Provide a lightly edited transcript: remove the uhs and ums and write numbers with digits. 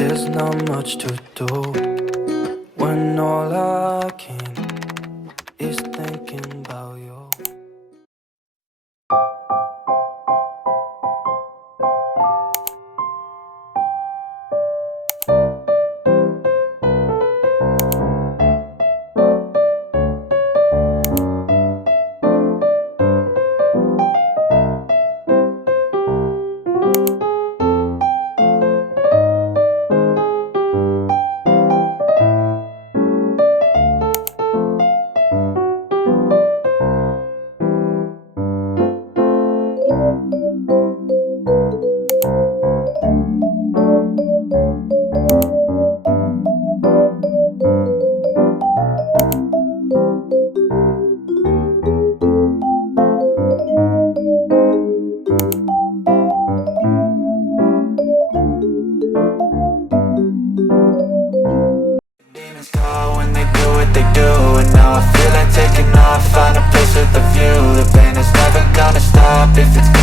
There's not much to do when all I can is thinking about you. Demons call when they do what they do, and now I feel like taking off, find a place with a view. The pain is never gonna stop if it's